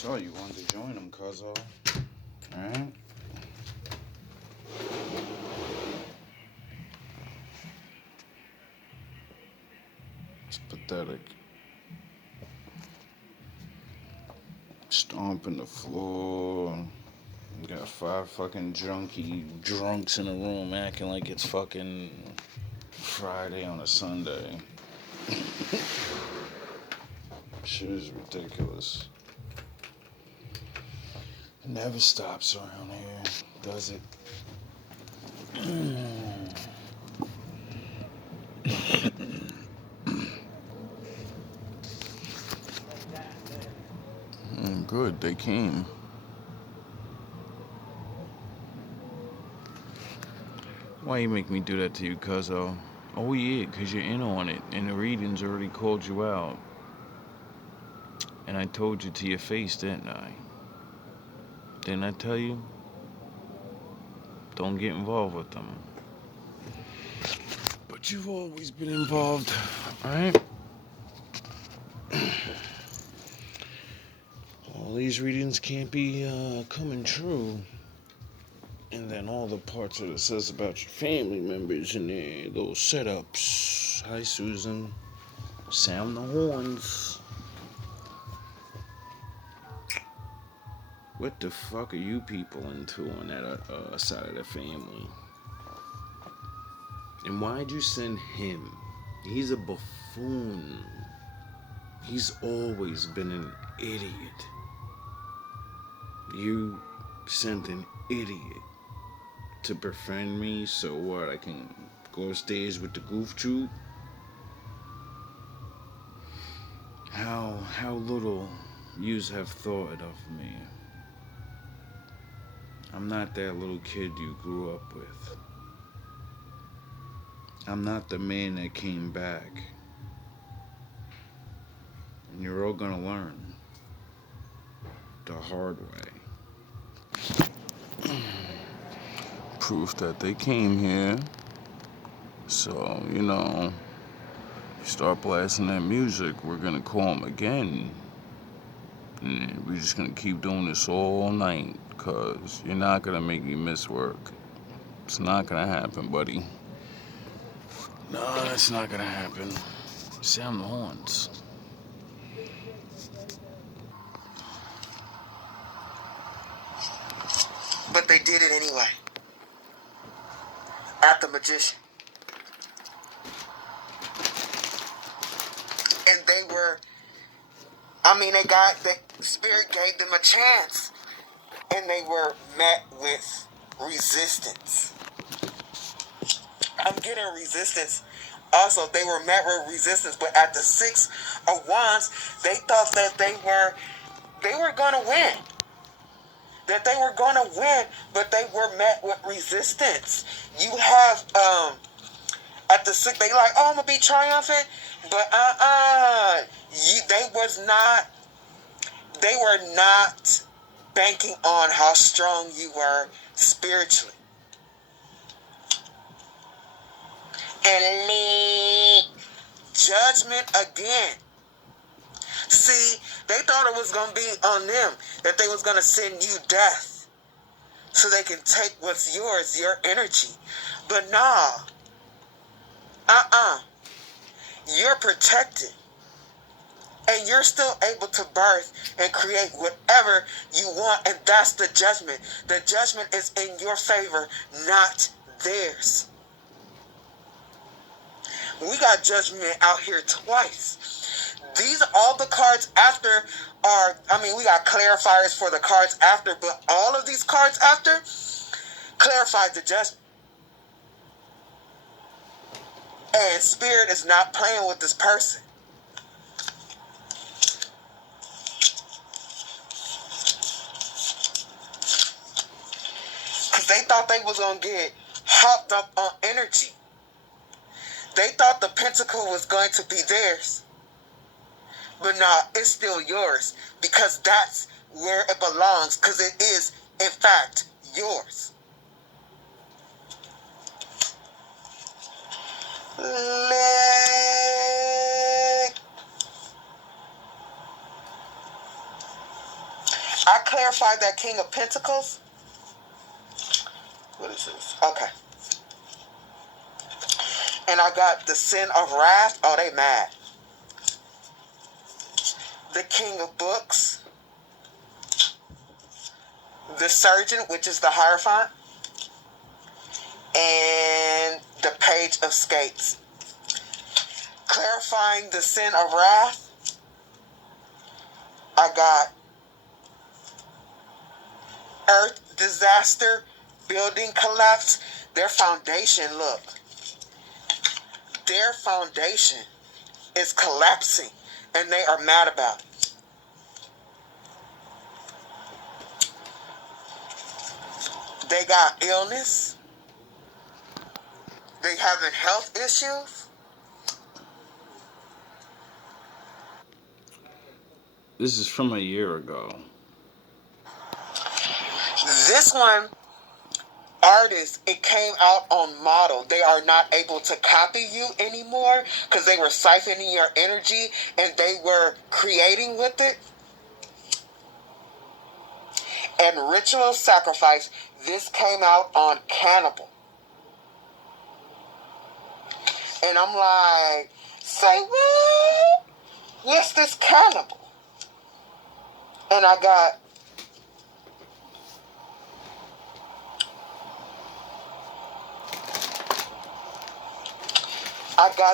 saw you wanted to join them, cuzzo. Alright? It's pathetic. Stomping the floor. You got 5 fucking drunks in a room acting like it's fucking Friday on a Sunday. Shit is ridiculous. It never stops around here, does it? Good, they came. Why you make me do that to you, cuzzo? Oh yeah, cause you're in on it, and the readings already called you out. And I told you to your face, didn't I? Didn't I tell you? Don't get involved with them. But you've always been involved, alright? All these readings can't be coming true. And then all the parts that it says about your family members in there, those setups. Hi, Susan. Sound the horns. What the fuck are you people into on that side of the family? And why'd you send him? He's a buffoon. He's always been an idiot. You sent an idiot to befriend me, so what? I can go upstairs with the goof troop? How little yous have thought of me. I'm not that little kid you grew up with. I'm not the man that came back. And you're all gonna learn the hard way. Proof that they came here. So, you start blasting that music, we're gonna call them again. And we're just gonna keep doing this all night, cause you're not gonna make me miss work. It's not gonna happen, buddy. No, it's not gonna happen. Sound the horns. But they did it anyway. At the magician. And the spirit gave them a chance. And they were met with resistance. I'm getting resistance. Also, they were met with resistance, but at the 6 of Wands, they thought that they were gonna win. That they were gonna win, but they were met with resistance. You have at the 6, they like, oh, I'm gonna be triumphant, but they were not banking on how strong you were spiritually. And judgment again. See, they thought it was going to be on them, that they was going to send you death so they can take what's yours, your energy. But nah. You're protected. And you're still able to birth and create whatever you want. And that's the judgment. The judgment is in your favor, not theirs. We got judgment out here twice. These are all the cards after we got clarifiers for the cards after, but all of these cards after clarified the judgment. And Spirit is not playing with this person. Because they thought they was going to get hopped up on energy. They thought the pentacle was going to be theirs. But nah, it's still yours. Because that's where it belongs. Because it is, in fact, yours. I clarified that King of Pentacles. What is this? Okay. And I got the Sin of Wrath. Oh, they mad. The King of Books. The Surgeon, which is the Hierophant. And the Page of Skates. Clarifying the Sin of Wrath. I got Earth Disaster, Building Collapse. Their foundation, look. Their foundation is collapsing, and they are mad about it. They got illness. They having health issues. This is from a year ago. This one, artist, it came out on model. They are not able to copy you anymore because they were siphoning your energy and they were creating with it. And Ritual Sacrifice, this came out on Cannibal. And I'm like, say what? What's this Cannibal? And I got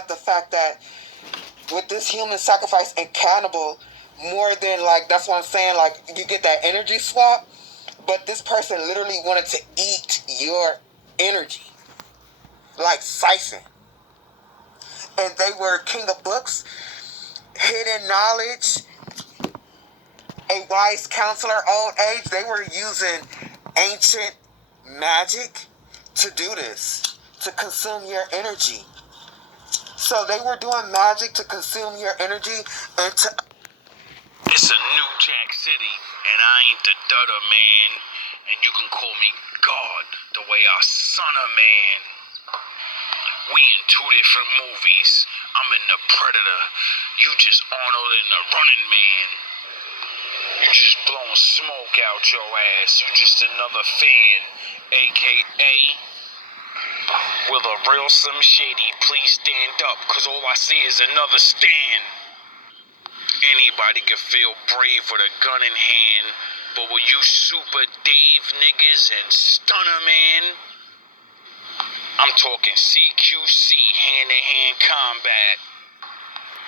the fact that with this human sacrifice and Cannibal, more than like, that's what I'm saying, like you get that energy swap, but this person literally wanted to eat your energy, like siphon. And they were King of Books, Hidden Knowledge, a Wise Counselor, Old Age. They were using ancient magic to do this, to consume your energy. So they were doing magic to consume your energy and to... It's a New Jack City, and I ain't the Dudder man, and you can call me God, the way I son of man. We in two different movies. I'm in The Predator. You just Arnold in The Running Man. You just blowing smoke out your ass. You just another fan, a.k.a. Will a real Slim Shady please stand up, cause all I see is another stand. Anybody can feel brave with a gun in hand, but will you Super Dave niggas and Stunner man? I'm talking CQC, hand-to-hand combat.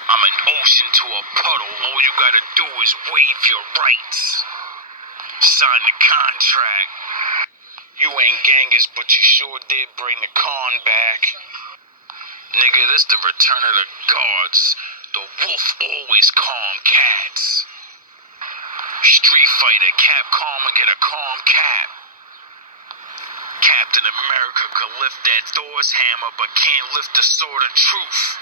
I'm an ocean to a puddle. All you gotta do is waive your rights. Sign the contract. You ain't gangers, but you sure did bring the con back. Nigga, this the return of the gods. The wolf always calm cats. Street Fighter, Cap Karma get a calm cap. Captain America could lift that Thor's hammer, but can't lift the sword of truth.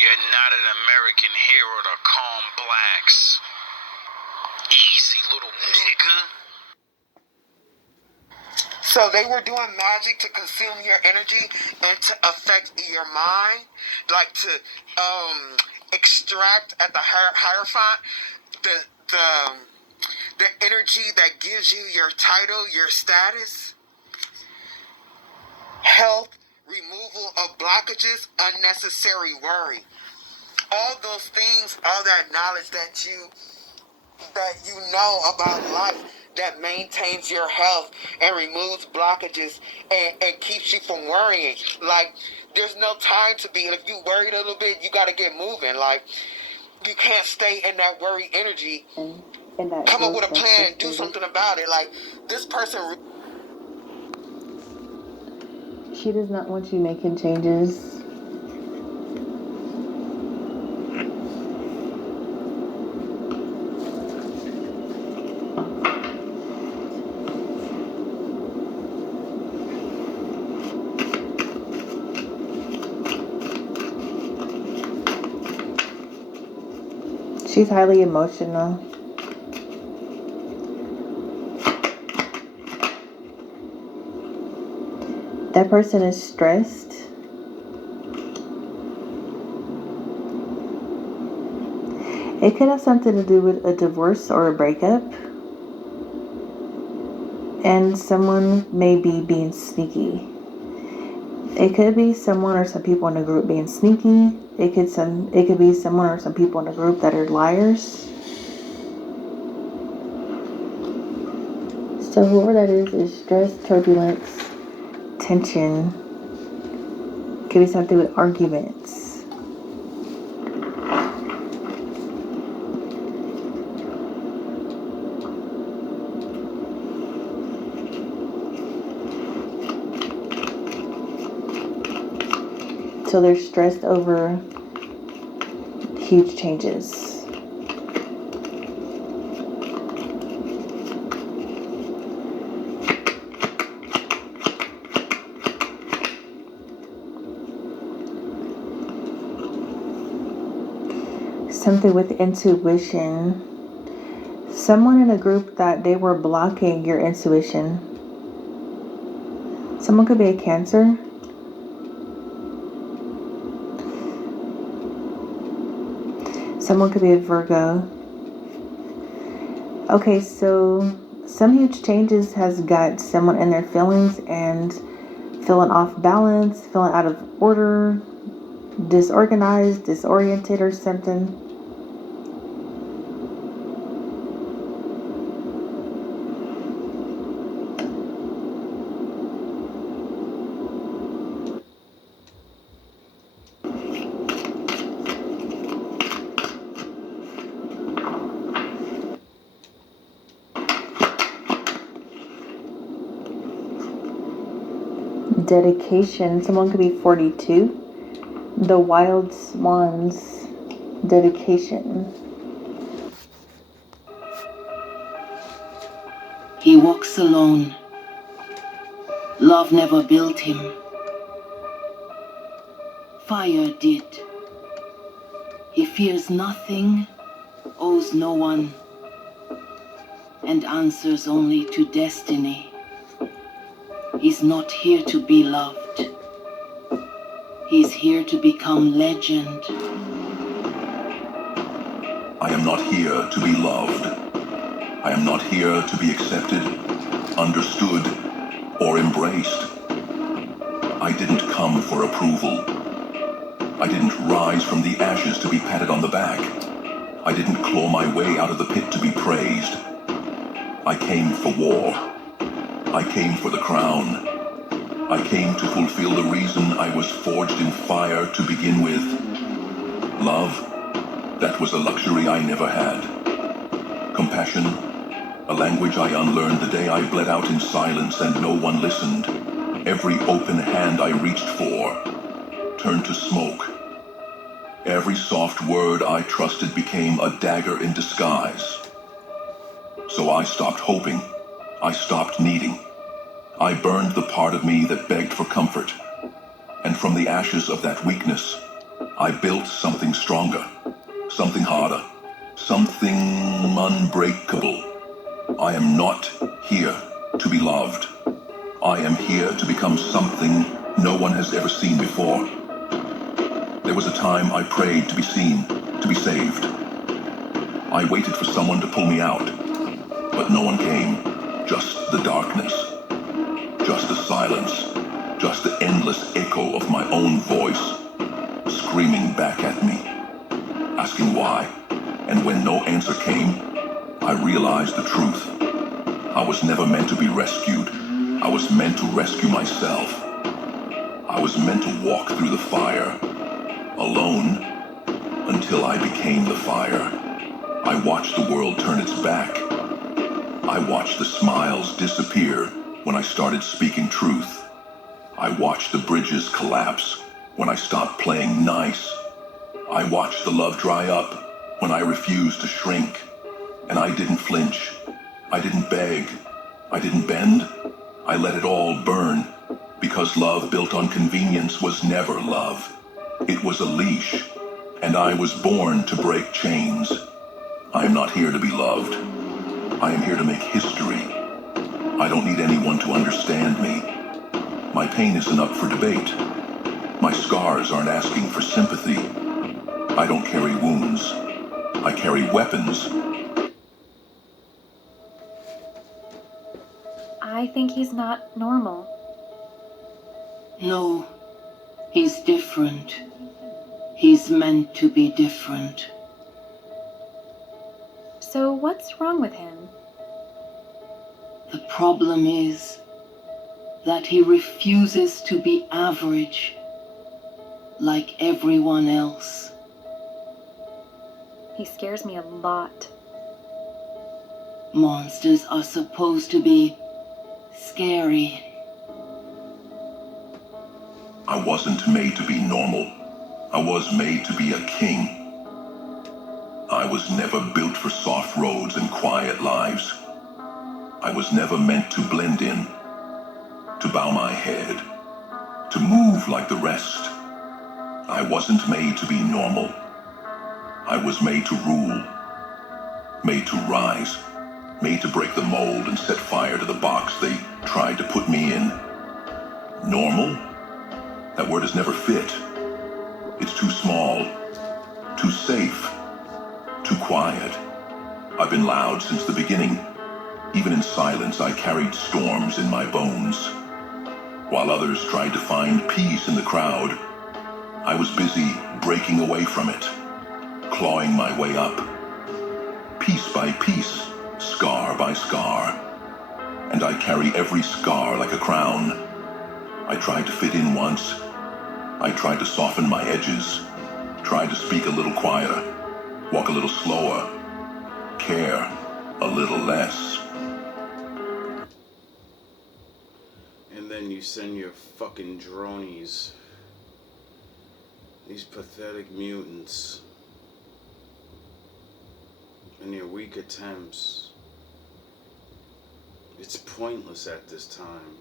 You're not an American hero to calm blacks. Easy, little nigga. So they were doing magic to consume your energy and to affect your mind, like to extract at the Hierophant the energy that gives you your title, your status, health, removal of blockages, unnecessary worry. All those things, all that knowledge that you know about life, that maintains your health and removes blockages and keeps you from worrying. Like, there's no time to be, if you worried a little bit, you got to get moving. Like, you can't stay in that worry energy. And that come up with a plan, do something about it. Like, this person... She does not want you making changes. She's highly emotional. That person is stressed. It could have something to do with a divorce or a breakup. And someone may be being sneaky. It could be someone or some people in the group being sneaky. It could be someone or some people in the group that are liars. So whoever that is stress, turbulence, tension. Could be something with arguments. So they're stressed over huge changes. Something with intuition. Someone in a group that they were blocking your intuition. Someone could be a Cancer. Someone could be a Virgo. Okay, so some huge changes has got someone in their feelings and feeling off balance, feeling out of order, disorganized, disoriented or something. Dedication. Someone could be 42. The Wild Swans. Dedication. He walks alone. Love never built him. Fire did. He fears nothing, owes no one, and answers only to destiny. He's not here to be loved. He's here to become legend. I am not here to be loved. I am not here to be accepted, understood, or embraced. I didn't come for approval. I didn't rise from the ashes to be patted on the back. I didn't claw my way out of the pit to be praised. I came for war. I came for the crown. I came to fulfill the reason I was forged in fire to begin with. Love, that was a luxury I never had. Compassion, a language I unlearned the day I bled out in silence and no one listened. Every open hand I reached for turned to smoke. Every soft word I trusted became a dagger in disguise. So I stopped hoping. I stopped needing. I burned the part of me that begged for comfort. And from the ashes of that weakness, I built something stronger, something harder, something unbreakable. I am not here to be loved. I am here to become something no one has ever seen before. There was a time I prayed to be seen, to be saved. I waited for someone to pull me out, but no one came. Just the darkness, just the silence, just the endless echo of my own voice, screaming back at me, asking why. And when no answer came, I realized the truth. I was never meant to be rescued. I was meant to rescue myself. I was meant to walk through the fire, alone, until I became the fire. I watched the world turn its back. I watched the smiles disappear when I started speaking truth. I watched the bridges collapse when I stopped playing nice. I watched the love dry up when I refused to shrink. And I didn't flinch. I didn't beg. I didn't bend. I let it all burn, because love built on convenience was never love. It was a leash, and I was born to break chains. I am not here to be loved. I am here to make history. I don't need anyone to understand me. My pain isn't up for debate. My scars aren't asking for sympathy. I don't carry wounds. I carry weapons. I think he's not normal. No, he's different. He's meant to be different. So what's wrong with him? The problem is that he refuses to be average like everyone else. He scares me a lot. Monsters are supposed to be scary. I wasn't made to be normal. I was made to be a king. I was never built for soft roads and quiet lives. I was never meant to blend in, to bow my head, to move like the rest. I wasn't made to be normal. I was made to rule, made to rise, made to break the mold and set fire to the box they tried to put me in. Normal? That word has never fit. It's too small, too safe, too quiet. I've been loud since the beginning. Even in silence, I carried storms in my bones. While others tried to find peace in the crowd, I was busy breaking away from it, clawing my way up, piece by piece, scar by scar. And I carry every scar like a crown. I tried to fit in once. I tried to soften my edges, tried to speak a little quieter, walk a little slower, care a little less. And then you send your fucking dronies, these pathetic mutants, and your weak attempts. It's pointless at this time.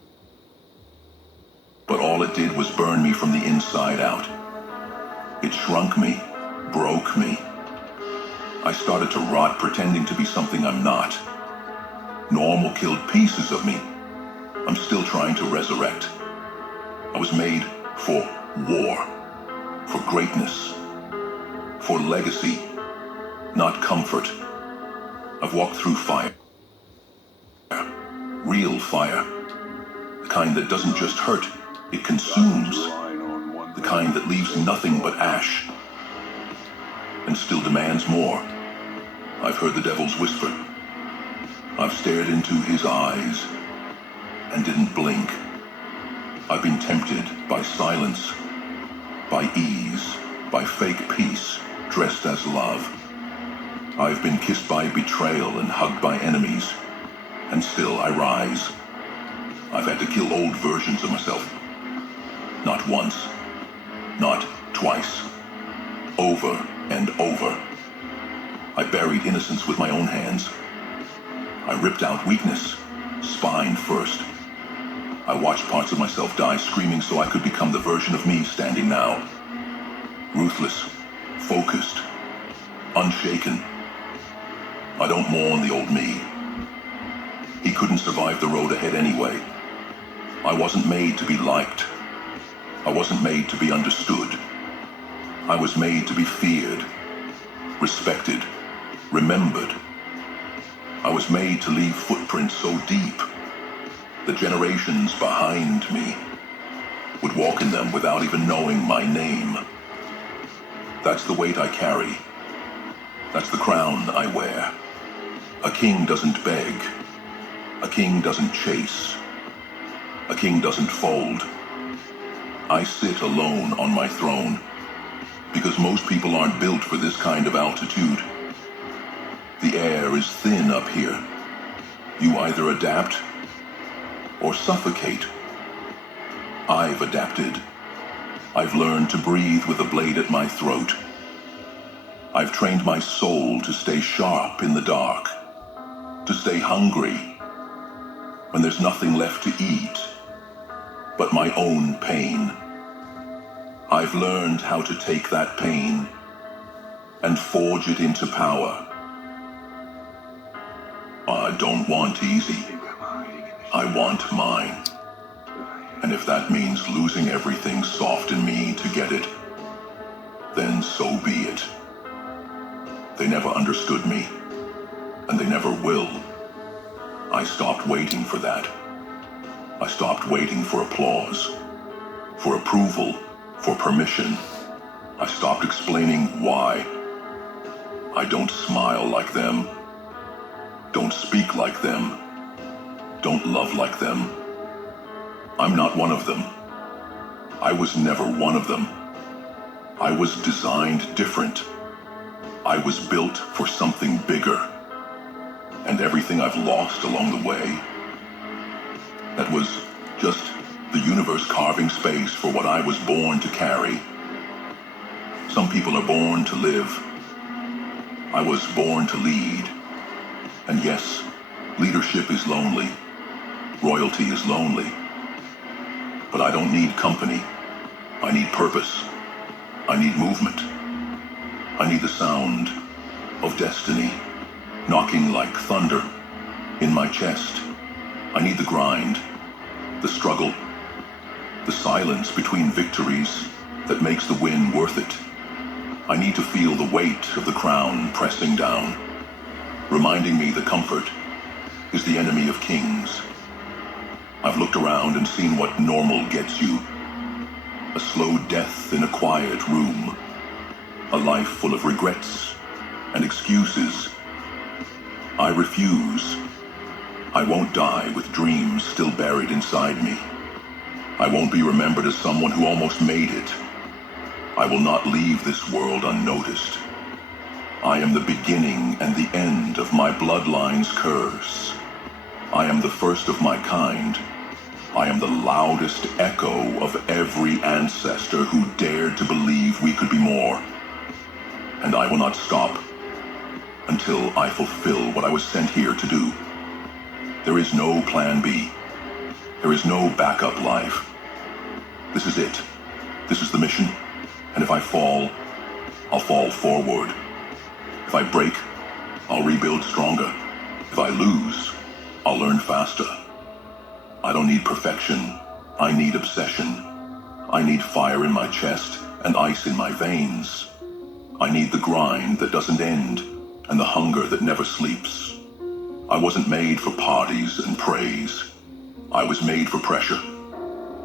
But all it did was burn me from the inside out. It shrunk me, broke me. I started to rot pretending to be something I'm not. Normal killed pieces of me. I'm still trying to resurrect. I was made for war, for greatness, for legacy, not comfort. I've walked through fire. Real fire. The kind that doesn't just hurt, it consumes. The kind that leaves nothing but ash. And still demands more. I've heard the devil's whisper. I've stared into his eyes and didn't blink. I've been tempted by silence, by ease, by fake peace dressed as love. I've been kissed by betrayal and hugged by enemies, and still I rise. I've had to kill old versions of myself. Not once, not twice, over and over. I buried innocence with my own hands. I ripped out weakness, spine first. I watched parts of myself die screaming so I could become the version of me standing now. Ruthless, focused, unshaken. I don't mourn the old me. He couldn't survive the road ahead anyway. I wasn't made to be liked. I wasn't made to be understood. I was made to be feared, respected, remembered. I was made to leave footprints so deep the generations behind me would walk in them without even knowing my name. That's the weight I carry. That's the crown I wear. A king doesn't beg. A king doesn't chase. A king doesn't fold. I sit alone on my throne because most people aren't built for this kind of altitude. The air is thin up here. You either adapt or suffocate. I've adapted. I've learned to breathe with a blade at my throat. I've trained my soul to stay sharp in the dark, to stay hungry when there's nothing left to eat but my own pain. I've learned how to take that pain and forge it into power. I don't want easy. I want mine. And if that means losing everything soft in me to get it, then so be it. They never understood me, and they never will. I stopped waiting for that. I stopped waiting for applause, for approval, for permission. I stopped explaining why. I don't smile like them, don't speak like them, don't love like them. I'm not one of them. I was never one of them. I was designed different. I was built for something bigger. And everything I've lost along the way, that was just the universe carving space for what I was born to carry. Some people are born to live. I was born to lead. And yes, leadership is lonely. Royalty is lonely. But I don't need company. I need purpose. I need movement. I need the sound of destiny knocking like thunder in my chest. I need the grind, the struggle, the silence between victories that makes the win worth it. I need to feel the weight of the crown pressing down, reminding me that comfort is the enemy of kings. I've looked around and seen what normal gets you. A slow death in a quiet room. A life full of regrets and excuses. I refuse. I won't die with dreams still buried inside me. I won't be remembered as someone who almost made it. I will not leave this world unnoticed. I am the beginning and the end of my bloodline's curse. I am the first of my kind. I am the loudest echo of every ancestor who dared to believe we could be more. And I will not stop until I fulfill what I was sent here to do. There is no plan B. There is no backup life. This is it. This is the mission. And if I fall, I'll fall forward. If I break, I'll rebuild stronger. If I lose, I'll learn faster. I don't need perfection. I need obsession. I need fire in my chest and ice in my veins. I need the grind that doesn't end and the hunger that never sleeps. I wasn't made for parties and praise. I was made for pressure.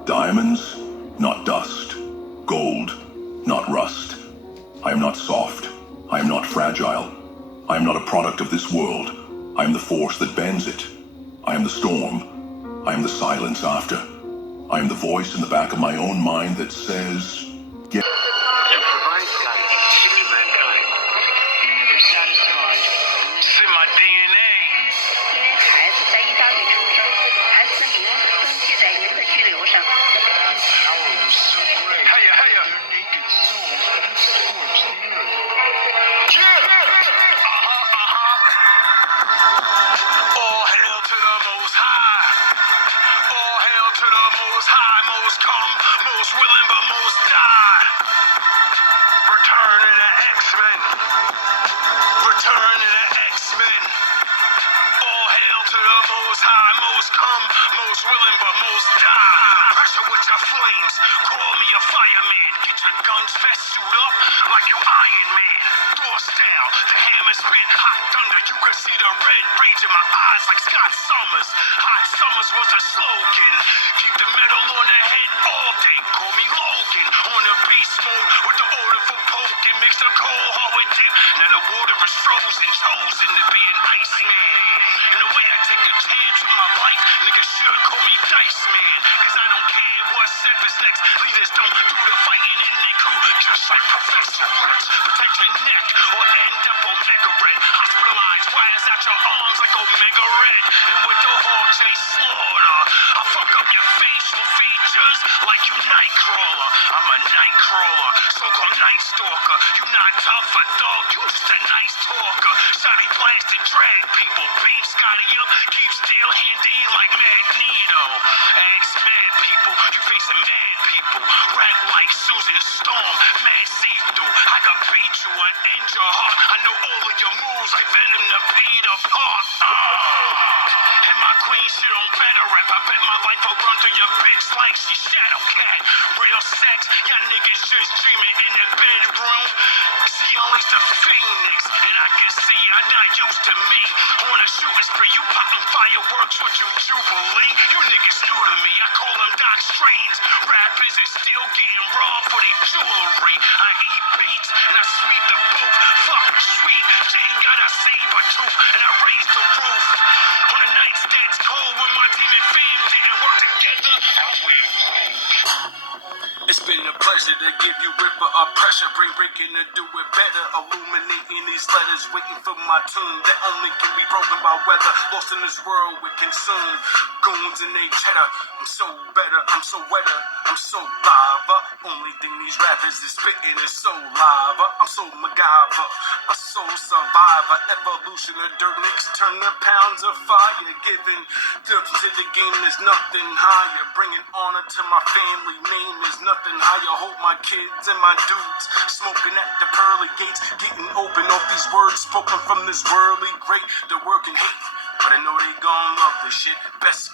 Diamonds, not dust. Gold, not rust. I am not soft. I am not fragile. I am not a product of this world. I am the force that bends it. I am the storm. I am the silence after. I am the voice in the back of my own mind that says, get... To provide guidance to mankind. Never satisfied. It's in my DNA. 因为孩子在意大利出生，孩子的名字登记在您的居留上。 The power was so great. Their naked souls would scorch the earth. All hail to the Most High. All hail to the Most High. Most come, most willing, but most die. Return to the X-Men. Return to the X-Men. All hail to the Most High. Most come, most willing, but most die. Pressure with your flames. Call me a fireman. Get your guns vest suit up like you Iron Man. Thor style, the hammer spit hot thunder. You can see the red rage in my eyes like Scott Summers. Hot Summers was a slogan. Keep the metal on the head all day. Call me Logan. On the beast mode with the order for poking. Mix the cold hard with dip. Now the water is frozen. Chosen to be an Iceman. And the way I take a chance with my life, niggas should call me Dice Man. Cause I don't care what's surface next. Leaders don't do the fighting in their crew. Just like Professor Rex. Protect your neck or end up on Mega Red. Hospitalized wires out your arms like Omega Red. And with the Hawk J slaughter, I fuck up your facial features like you Nightcrawler. I'm a Nightcrawler, so-called Night Stalker. You not tough a dog, you just a nice talker. Shotty blasted, drag people, beam Scotty up, keep steel handy like Magneto. Ask mad people, you facing mad people. Rap like Susan Storm, mad see-through. I could beat you and end your heart. I know all of your moves like Venom to Peter Park. And my queen shit on better rap. I bet my life will run through your bitch like she Shadowcat. Real sex, y'all niggas just dreaming in the bedroom. She only's the phoenix, and I can see you're not used to me. On a shooting spree. You popping fireworks with your jubilee. You niggas new to me. I call them Doc Strange. Rappers is still getting robbed for their jewelry. I eat beats and I sweep the booth. Fuck sweet. Jay got a saber tooth and I raise the roof. On the nights that's cold when my team and fam didn't work together, I will move. It's been a pleasure to give you ripper of pressure. Breaking to do it better. Illuminating these letters. Waiting for my tune that only can be broken by weather. Lost in this world we consume. Goons and they cheddar. I'm so better. I'm so wetter. I'm so lava. Only thing these rappers is spitting is so lava. I'm so MacGyver. A soul survivor. Evolution of dirt nicks. Turn the pounds of fire. Giving tips to the game. There's nothing higher. Bringing honor to my family name is nothing higher. Hope my kids and my dudes smoking at the pearly gates, getting open off these words spoken from this worldly great. They're working hate, but I know they gon' love this shit. Best